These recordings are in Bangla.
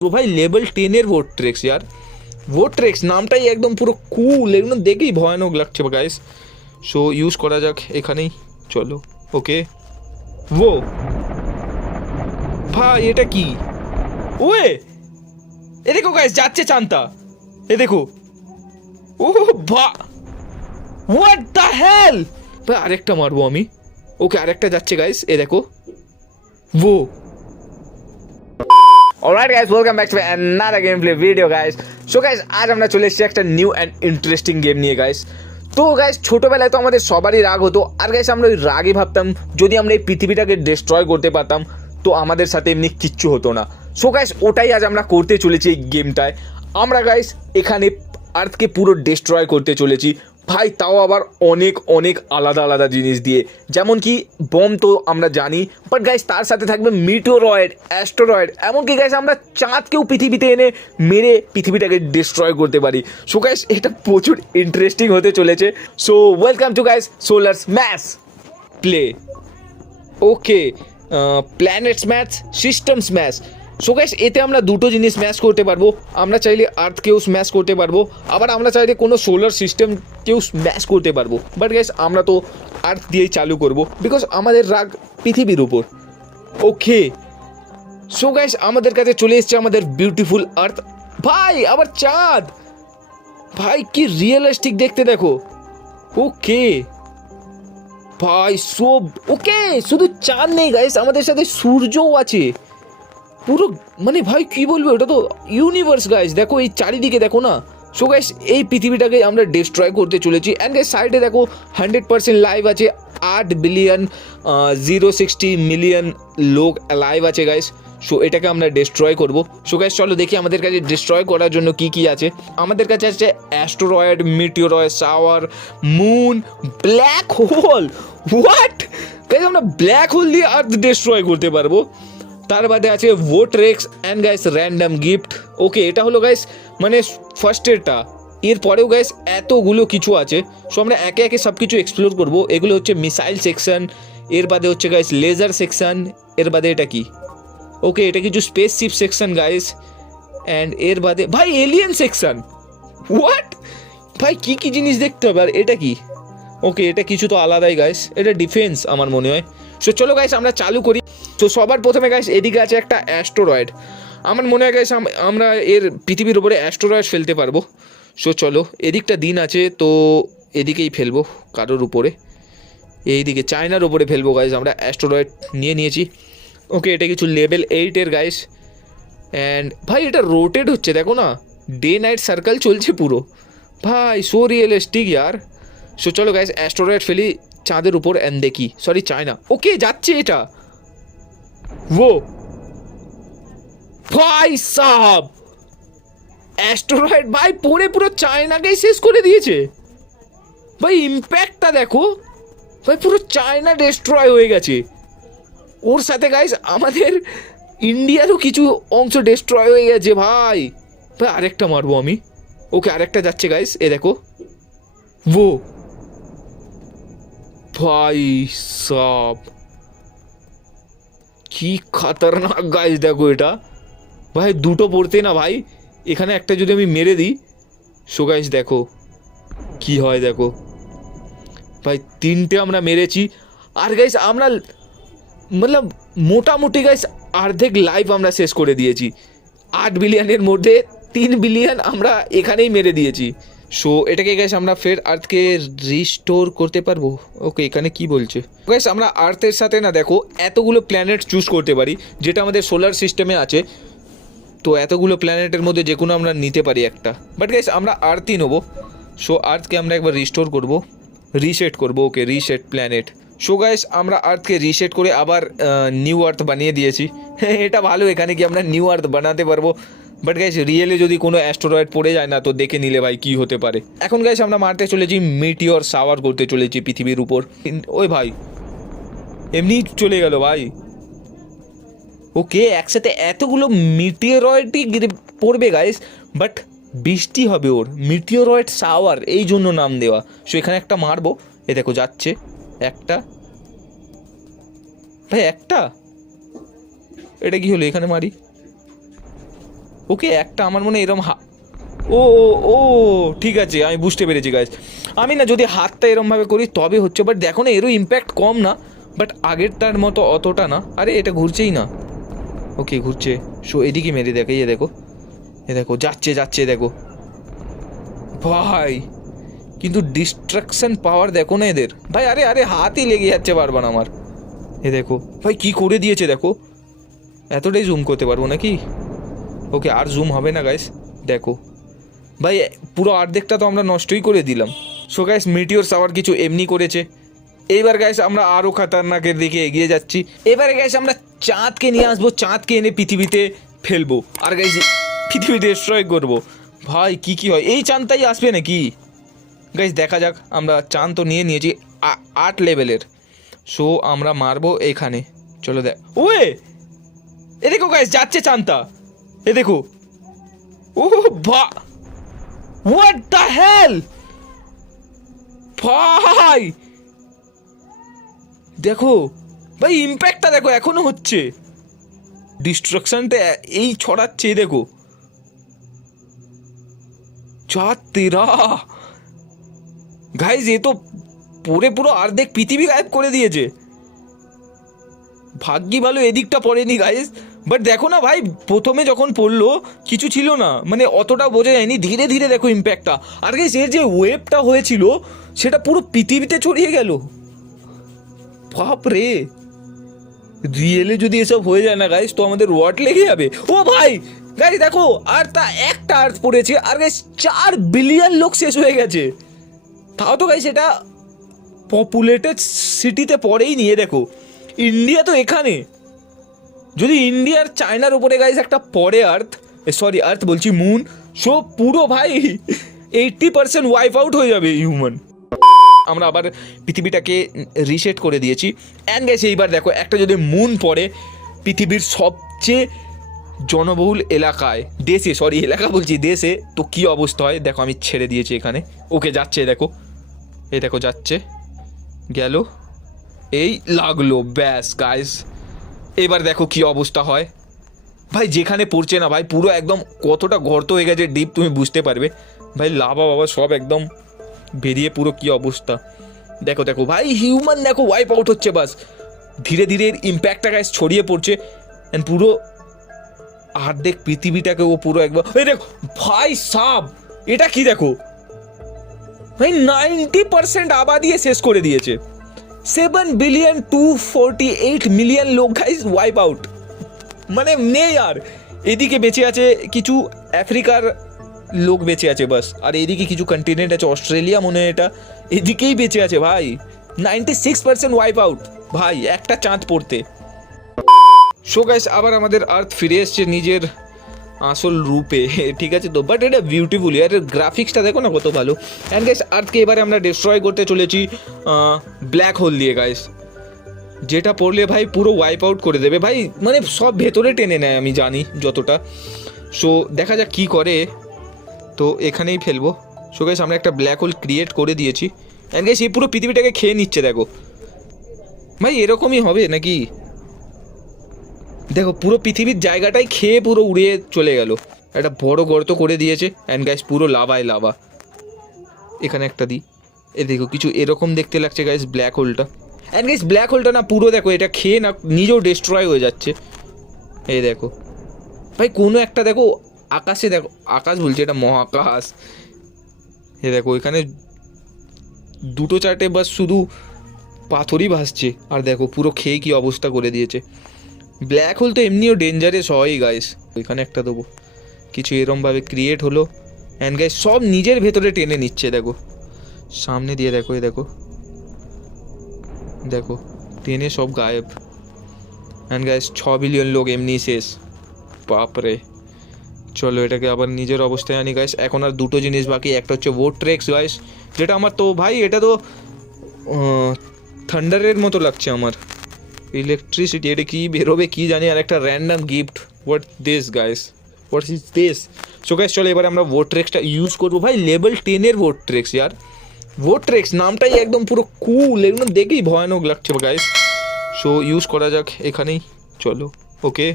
তো ভাই লেভেল টেনের ভোট ট্রেক্স यार। ভোট ট্রেক্স নামটাই একদম পুরো কুল এগুলো দেখেই ভয়ানক লাগছে গাইস সো ইউজ করা যাক এখানেই। চলো ওকে ও ভাই, এটা কি? ওয়ে! এ দেখো গাইস যাচ্ছে চান্তা। এ দেখো। ও ভা হোয়াট দ্য হেল ভাই, আরেকটা মারবো আমি। ওকে আরেকটা যাচ্ছে গাইস এ দেখো। ও alright guys welcome back to another game play video guys so guys আজ আমরা চলে এসেছি একটা নিউ অ্যান্ড ইন্টারেস্টিং গেম নিয়ে গাইস তো গাইস ছোটোবেলায় তো আমাদের সবারই রাগ হতো। আর গাইস আমরা ওই রাগই ভাবতাম, যদি আমরা এই পৃথিবীটাকে ডিস্ট্রয় করতে পারতাম, তো আমাদের সাথে এমনি কিচ্ছু হতো না। সো গাইস ওটাই আজ আমরা করতে চলেছি এই গেমটায় আমরা গাইস এখানে আর্থকে পুরো ডিস্ট্রয় করতে চলেছি। ভাই, তাও আবার অনেক অনেক আলাদা আলাদা জিনিস দিয়ে। যেমন কি বম তো আমরা জানি বাট গাইস তার সাথে থাকবে মিটোরয়েড অ্যাস্টোরয়েড এমনকি গাইস আমরা চাঁদকেও পৃথিবীতে এনে মেরে পৃথিবীটাকে ডিস্ট্রয় করতে পারি। সো গাইস এটা প্রচুর ইন্টারেস্টিং হতে চলেছে। So welcome to guys solar smash play okay planets smash systems smash so guys এতে আমরা দুটো জিনিস স্ম্যাশ করতে পারব। আমরা চাইলে আর্থকেও স্ম্যাশ করতে পারব। আবার আমরা চাইলে কোনো সোলার সিস্টেমকেও স্ম্যাশ করতে পারব। বাট গাইস আমরা তো আর্থ দিয়েই চালু করব। বিকজ আমাদের রাগ পৃথিবীর উপর। ওকে সো গাইস আমাদের কাছে চলে এসছে আমাদের বিউটিফুল আর্থ ভাই, আবার চাঁদ। ভাই, কি রিয়েলিস্টিক দেখতে দেখো। ওকে ভাই সব ওকে শুধু চাঁদ নেই গাইস আমাদের সাথে সূর্যও আছে। পুরো মানে ভাই, কি বলব, এটা তো ইউনিভার্স গাইস দেখো, এই চারিদিকে দেখো না? সো গাইস এই পৃথিবীটাকে আমরা ডিস্ট্রয় করতে চলেছি। অ্যান্ড গাইস সাইডে দেখো হান্ড্রেড পার্সেন্ট লাইভ আছে। আট বিলিয়ন জিরো সিক্সটি মিলিয়ন লোক লাইভ আছে গাইস সো এটাকে আমরা ডিস্ট্রয় করব। সো গাইস চলো দেখি আমাদের কাছে ডিস্ট্রয় করার জন্য কি কি আছে। আমাদের কাছে আছে asteroid meteoroid shower moon black hole what guys আমরা ব্ল্যাক হোল দিয়ে আর্থ ডিস্ট্রয় করতে পারব। তার বাদে আছে ভোট Rex and guys random gift okay এটা হলো গাইস মানে ফার্স্ট ফার্স্টেরটা এরপরেও গাইস এতগুলো কিছু আছে। সো আমরা একে একে সব কিছু এক্সপ্লোর করব। এগুলো হচ্ছে মিসাইল সেকশন এর বাদে হচ্ছে গাইস লেজার সেকশন এর বাদে এটা কি? ওকে এটা কিছু space ship section guys and এর বাদে, ভাই এলিয়েন সেকশন হোয়াট ভাই, কি কি জিনিস দেখতে হবে? আর এটা কি? ওকে এটা কিছু তো আলাদাই গাইস এটা ডিফেন্স আমার মনে হয়। সো চলো গাইস আমরা চালু করি। তো সবার প্রথমে গাইস এদিকে আছে একটা অ্যাস্টোরয়েড আমার মনে হয় গাইস আমরা এর পৃথিবীর উপরে অ্যাস্টোরয়েড ফেলতে পারব। সো চলো, এদিকটা দিন আছে, তো এদিকেই ফেলব কারোর উপরে। এইদিকে চায়নার উপরে ফেলব গাইস আমরা অ্যাস্টোরয়েড নিয়ে নিয়েছি। ওকে এটা কিছু লেভেল এইটের গাইস অ্যান্ড ভাই, এটা রোটেট হচ্ছে, দেখো না? ডে নাইট সার্কেল চলছে পুরো। ভাই সো রিয়েলিস্টিক ইয়ার সো চলো গাইস অ্যাস্ট্রয়েড ফেলি, চাঁদের উপর অ্যান্ড দেখি। Sorry China. ওকে যাচ্ছে এটা। ও ভাই সাব অ্যাস্টোরয়েড ভাই পড়ে পুরো চায়নাকেই শেষ করে দিয়েছে ভাই ইম্প্যাক্টটা দেখো ভাই পুরো চায়না ডিস্ট্রয় হয়ে গেছে ওর সাথে গাইস আমাদের ইন্ডিয়ারও কিছু অংশ ডিস্ট্রয় হয়ে গেছে ভাই ভাই আরেকটা মারবো আমি ওকে আরেকটা যাচ্ছে গাইস এ দেখো ও ভাই সব কি খতরনাক গাইস দেখো এটা। ভাই, দুটো পড়তে না ভাই। এখানে একটা যদি আমি মেরে দিই সো গাইস দেখো কি হয়, দেখো। ভাই, তিনটে আমরা মেরেছি। আর গাইস আমরা মতলব মোটামুটি গাইস অর্ধেক লাইফ আমরা শেষ করে দিয়েছি। আট বিলিয়নের মধ্যে তিন বিলিয়ন আমরা এখানেই মেরে দিয়েছি। সো এটাকে গাইস আমরা ফের আর্থকে রিস্টোর করতে পারব? ওকে এখানে কি বলছে? গাইস আমরা আর্থের সাথে না দেখো, এতগুলো প্ল্যানেট চুজ করতে পারি, যেটা আমাদের সোলার সিস্টেমে আছে। তো এতগুলো প্ল্যানেটের মধ্যে যে কোনো আমরা নিতে পারি একটা। বাট গাইস আমরা আর্থই নেব। সো আর্থকে আমরা একবার রিস্টোর করব। রিসেট করব okay reset planet so guys আমরা আর্থকে রিসেট করে আবার নিউ আর্থ বানিয়ে দিয়েছি। এটা ভালো, এখানে কি আমরা নিউ আর্থ বানাতে পারব? বাট গাইস রিয়েলে যদি কোনো অ্যাস্ট্রয়েড পড়ে যায় না, তো দেখে নিলে ভাই কি হতে পারে। এখন গাইস আমরা মারতে চলেছি মিটিওর সাওয়ার করতে চলেছি পৃথিবীর উপর। ওই ভাই, এমনি চলে গেল ভাই। ওকে একসাথে এতগুলো মিটিওরয়েডই পড়বে গাইস বাট বৃষ্টি হবে ওর। মিটিওরয়েড সাওয়ার এই জন্য নাম দেওয়া। সো এখানে একটা মারবো। এ দেখো, যাচ্ছে। একটা। ভাই, একটা? এটা কি হলো? এখানে মারি। ওকে, একটা আমার মনে এরম হা ও ও ও, ঠিক আছে, আমি বুঝতে পেরেছি গাইজ আমি না যদি হাতটা এরমভাবে করি, তবে হচ্ছে বাট দেখো না, এরও ইম্প্যাক্ট কম না বাট আগেরটার মতো অতটা না। আরে, এটা ঘুরছেই না। ওকে, ঘুরছে। সো এদিকে মেরে দেখে, এই দেখো। এ দেখো, যাচ্ছে যাচ্ছে, দেখো। ভাই, কিন্তু ডিস্ট্রাকশন পাওয়ার দেখো না এদের। ভাই, আরে আরে, হাতই লেগে যাচ্ছে বারবার আমার। এ দেখো, ভাই, কি করে দিয়েছে, দেখো। এতটাই জুম করতে পারব নাকি? ওকে আর জুম হবে না গাইস দেখো। ভাই, পুরো অর্ধেকটা তো আমরা নষ্টই করে দিলাম। সো গাইস মিটিওর সাওয়ার কিছু এমনি করেছে। এইবার গাইস আমরা আরও খাতারনাকের দিকে এগিয়ে যাচ্ছি। এবারে গাইস আমরা চাঁদকে নিয়ে আসব, চাঁদকে এনে পৃথিবীতে ফেলব। আর গাইস পৃথিবী ডিস্ট্রয় করব। ভাই, কি কি হয়? এই চাঁদটাই আসবে নাকি? গাইস দেখা যাক। আমরা চাঁদ তো নিয়ে নিয়েছি আট লেভেলের। সো আমরা মারবো এখানে। চলো দেখ ওয়ে! এ দেখো গাইস যাচ্ছে চাঁদটা। এ দেখো। ও ভা হোয়াট দ্য হেল ভাই। দেখো, ভাই ইম্প্যাক্টটা দেখো, এখনও হচ্ছে। ডিস্ট্রাকশনটা এই ছড়াচ্ছে দেখো। যা তেরা। গাইজ এ তো পরে পুরো অর্ধেক পৃথিবী গায়েব করে দিয়েছে। ভাগ্যি ভালো এদিকটা পড়েনি গাইজ বাট দেখো না ভাই, প্রথমে যখন পড়ল, কিছু ছিল না। মানে অতটা বোঝা যায়নি। ধীরে ধীরে দেখো ইম্প্যাক্টটা আর গাইজ এর যে ওয়েবটা হয়েছিল, সেটা পুরো পৃথিবীতে ছড়িয়ে গেল। বাপ রে। রিয়েলে যদি এসব হয়ে যায় না গাইস তো আমাদের ওয়াট লেগে যাবে? ও ভাই! গাইজ দেখো, আর তা একটা আর্থ পড়েছে, আর গাইস চার বিলিয়ন লোক শেষ হয়ে গেছে। তাও তো গাইস এটা পপুলেটেড সিটিতে পড়েই নিয়ে দেখো। ইন্ডিয়া তো এখানে। যদি ইন্ডিয়ার চায়নার উপরে গাইজ একটা পড়ে আর্থ সরি আর্থ বলছি মুন সো পুরো ভাই এইটটি পার্সেন্ট ওয়াইপ আউট হয়ে যাবে হিউম্যান আমরা আবার পৃথিবীটাকে রিসেট করে দিয়েছি। অ্যান্ড গেছে এইবার দেখো, একটা যদি মুন পড়ে, পৃথিবীর সবচেয়ে জনবহুল এলাকায়, দেশে সরি এলাকা বলছি দেশে, তো কি অবস্থা হয়? দেখো, আমি ছেড়ে দিয়েছি এখানে। ওকে, যাচ্ছে, দেখো। এই দেখো, যাচ্ছে। গেল। এই লাগল, ব্যাস গাইস এবার দেখো কি অবস্থা হয়। ভাই, যেখানে পড়ছে না ভাই, পুরো একদম কতটা গর্ত হয়ে গেছে ডিপ তুমি বুঝতে পারবে। ভাই, লাভা বাবা সব একদম বেরিয়ে পুরো কি অবস্থা। দেখো দেখো, ভাই হিউম্যান দেখো ওয়াইপ আউট হচ্ছে বাস। ধীরে ধীরে এর ইম্প্যাক্টটা গাইস ছড়িয়ে পড়ছে। অ্যান্ড পুরো অর্ধেক পৃথিবীটাকে ও পুরো একবার এই দেখো, ভাই সাব, এটা কি দেখো? ভাই নাইনটি পার্সেন্ট আবাদি এ শেষ করে দিয়েছে। Seven billion two forty eight million লোক গাইজ ওয়াইপ আউট মানে নেই আর। এদিকে বেঁচে আছে কিছু আফ্রিকার লোক বেঁচে আছে, বাস। আর এদিকে কিছু কন্টিনেন্ট আছে, অস্ট্রেলিয়া মনে হয় এটা। এদিকেই বেঁচে আছে, ভাই। Ninety six percent wipe out ভাই, একটা চাঁদ পড়তে। সো গাইস আবার আমাদের আর্থ ফিরে এসছে নিজের আসল রূপে, ঠিক আছে তো? বাট এটা বিউটিফুল আর গ্রাফিক্সটা দেখো না কত ভালো। অ্যান্ড গাইস আর্থকে এবারে আমরা ডিস্ট্রয় করতে চলেছি ব্ল্যাক হোল দিয়ে গাইস যেটা পড়লে ভাই পুরো ওয়াইপ আউট করে দেবে। ভাই মানে সব ভেতরে টেনে নেয়, আমি জানি যতটা। সো দেখা যাক কী করে। তো, এখানেই ফেলব। সো গাইস আমরা একটা ব্ল্যাক হোল ক্রিয়েট করে দিয়েছি। অ্যান্ড গাইস এই পুরো পৃথিবীটাকে খেয়ে নিচ্ছে, দেখো। ভাই, এরকমই হবে নাকি? দেখো, পুরো পৃথিবীর জায়গাটাই খেয়ে পুরো উড়িয়ে চলে গেল। একটা বড় গর্ত করে দিয়েছে অ্যান্ড গাইস পুরো লাভায় লাভা। এখানে একটা দিই এ দেখো, কিছু এরকম দেখতে লাগছে গাইস ব্ল্যাক হোলটা অ্যান্ড গাইস ব্ল্যাক হোলটা না, পুরো দেখো, এটা খেয়ে না, নিজেও ডিস্ট্রয় হয়ে যাচ্ছে। এই দেখো। ভাই, কোনো একটা দেখো, আকাশে দেখো, আকাশ বলছে, এটা মহাকাশ। এ দেখো এখানে দুটো চারটে বাস শুধু পাথরই ভাসছে। আর দেখো, পুরো খেয়ে কি অবস্থা করে দিয়েছে। ব্ল্যাক হোল তো এমনিও ডেঞ্জারেস হয় গাইস ওইখানে একটা দেবো। কিছু এরমভাবে ক্রিয়েট হলো। অ্যান্ড গাইস সব নিজের ভেতরে টেনে নিচ্ছে, দেখো। সামনে দিয়ে দেখো, এই দেখো। দেখো, টেনে সব গায়েব। অ্যান্ড গাইস ছ বিলিয়ন লোক এমনি শেষ। বাপরে। চলো, এটাকে আবার নিজের অবস্থায় আনি গাইস এখন আর দুটো জিনিস বাকি। একটা হচ্ছে ভোট ট্রেক্স গাইস যেটা আমার তো, ভাই, এটা তো থান্ডারের মতো লাগছে আমার। ইলেকট্রিসিটি এটা কি বেরোবে কী জানি, আর একটা random gift what this guys what is this so guys চলো এবারে আমরা ভোট ট্রেক্সটা ইউজ করব। ভাই লেভেল টেনের ভোট ট্রেক্স ইয়ার। ভোট ট্রেক্স নামটাই একদম পুরো কুল এগুলো দেখেই ভয়ানক লাগছে গাইস সো ইউজ করা যাক এখানেই। চলো ওকে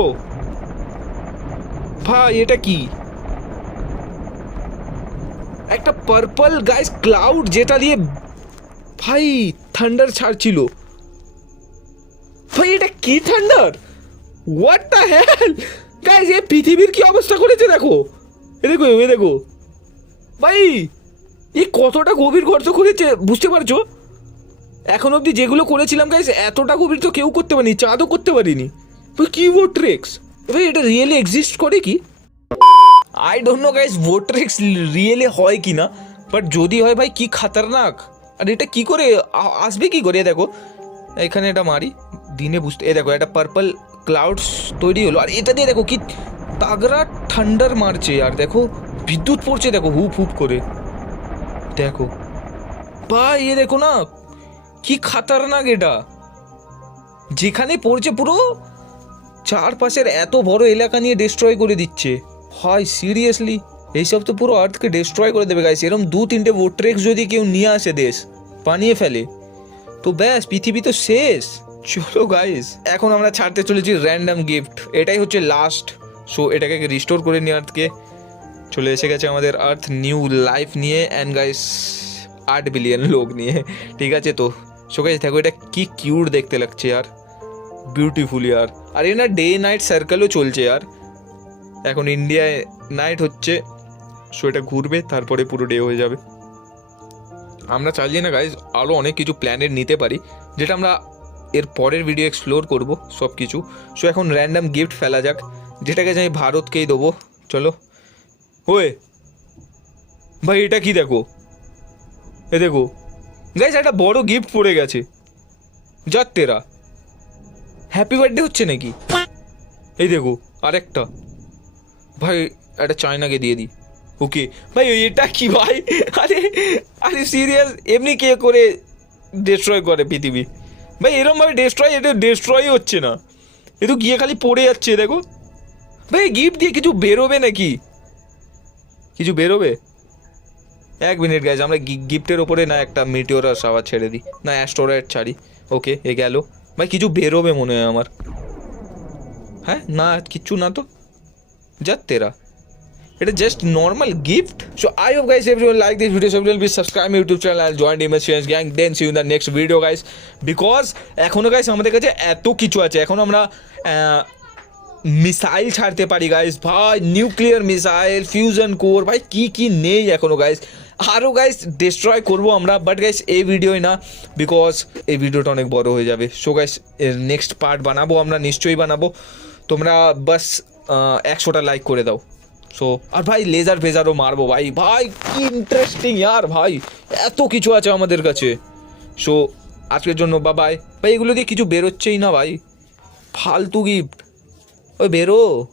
ও ভাই, এটা কি? একটা পার্পল গাইস ক্লাউড যেটা দিয়ে ভাই থান্ডার ছাড়ছিল। ভাই, এটা কি thunder what the hell guys এই পৃথিবীর কি অবস্থা করেছে দেখো। এ দেখো এ দেখো। ভাই এই কতটা গভীর গর্ত করেছে, বুঝতে পারছ? এখন অবধি যেগুলো করেছিলাম গাইস এতটা গভীর তো কেউ করতে পারিনি, চাঁদও করতে পারিনি। তো কি ভোট্রেক্স ভাই, এটা রিয়েলি এক্সিস্ট করে কি? I don't know guys vortex really হয় কি না বাট যদি হয়, ভাই, কি খাতারনাক? আর এটা কি করে আসবে কি করে, এ দেখো। এখানে এটা মারি। দিনে বুঝতে এ দেখো, একটা পার্পল ক্লাউডস তৈরি হলো। আর এটা দিয়ে দেখো কি তাগড়া ঠান্ডার মারছে। আর দেখো, বিদ্যুৎ পড়ছে দেখো, হুপ হুপ করে। দেখো। বা এ দেখো না, কি খাতারনাক এটা। যেখানে পড়ছে পুরো, চারপাশের এত বড় এলাকা নিয়ে ডিস্ট্রয় করে দিচ্ছে। হয় সিরিয়াসলি এইসব তো পুরো আর্থকে ডিস্ট্রয় করে দেবে গাইস এরকম দু তিনটে ভোট্রেক্স যদি কেউ নিয়ে আসে দেশ, বানিয়ে ফেলে, তো ব্যাস, পৃথিবী তো শেষ। চলো গাইস এখন আমরা ছাড়তে চলেছি র্যান্ডম গিফট এটাই হচ্ছে লাস্ট সো এটাকে রিস্টোর করে নিয়ে আর্থকে চলে এসে গেছে আমাদের আর্থ নিউ লাইফ নিয়ে অ্যান্ড গাইস আট বিলিয়ন লোক নিয়ে, ঠিক আছে তো? সো গাইস দেখো এটা কি কিউট দেখতে লাগছে আর বিউটিফুল ইয়ার আর এ না ডে নাইট সার্কেলও চলছে আর এখন ইন্ডিয়ায় নাইট হচ্ছে সো এটা ঘুরবে, তারপরে পুরো ডে হয়ে যাবে। আমরা চাইলে না গাইজ আরও অনেক কিছু প্ল্যানেট নিতে পারি, যেটা আমরা এর পরের ভিডিও এক্সপ্লোর করব সব কিছু সো এখন র্যান্ডাম গিফট ফেলা যাক, যেটাকে আমি ভারতকেই দেবো। চলো। ওয়ে, ভাই, এটা কি দেখো? এ দেখো। গাইজ একটা বড় গিফট পড়ে গেছে। যার তেরা। হ্যাপি বার্থডে হচ্ছে নাকি? এই দেখো, আরেকটা। ভাই, একটা চায়নাকে দিয়ে দিই। ওকে। ভাই, এটা কি ভাই? আরে আরে সিরিয়াস এমনি কে করে ডিস্ট্রয় করে পৃথিবী? ভাই এরমভাবে ডিস্ট্রয় এটা ডিস্ট্রয় হচ্ছে না। এ তো গিয়ে খালি পড়ে যাচ্ছে দেখো। ভাই গিফট দিয়ে কিছু বেরোবে নাকি? কিছু বেরোবে? এক মিনিট গাইজ আমরা গিফটের ওপরে না, একটা মিটিওরাস আবার ছেড়ে দিই। না অ্যাস্টোরাইড ছাড়ি। ওকে এ গেল। ভাই, কিছু বেরোবে মনে হয় আমার। হ্যাঁ না কিচ্ছু না তো। যা, তেরা। এটা just normal gift so I hope guys everyone like this video everyone please subscribe YouTube channel and join change gang then see in the next video guys because এখনও গাইস আমাদের কাছে এত কিছু আছে। এখন আমরা মিসাইল ছাড়তে পারি গাইস ভাই নিউক্লিয়ার মিসাইল ফিউশন কোর ভাই, কি কি নেই এখনও গাইস আরও গাইস ডিস্ট্রয় করব আমরা। বাট গাইস এই ভিডিওই না বিকজ এই ভিডিওটা অনেক বড় হয়ে যাবে। সো গাইস এর নেক্সট পার্ট বানাবো আমরা, নিশ্চয়ই বানাবো। তোমরা, বাস একশোটা লাইক করে দাও। সো আর ভাই লেজার ফেজারও মারবো ভাই। ভাই, কি ইন্টারেস্টিং আর ভাই। এত কিছু আছে আমাদের কাছে। সো আজকের জন্য বা বাই ভাই, এগুলো দিয়ে কিছু বেরোচ্ছেই না ভাই। ফালতু গিফট ওই বেরো।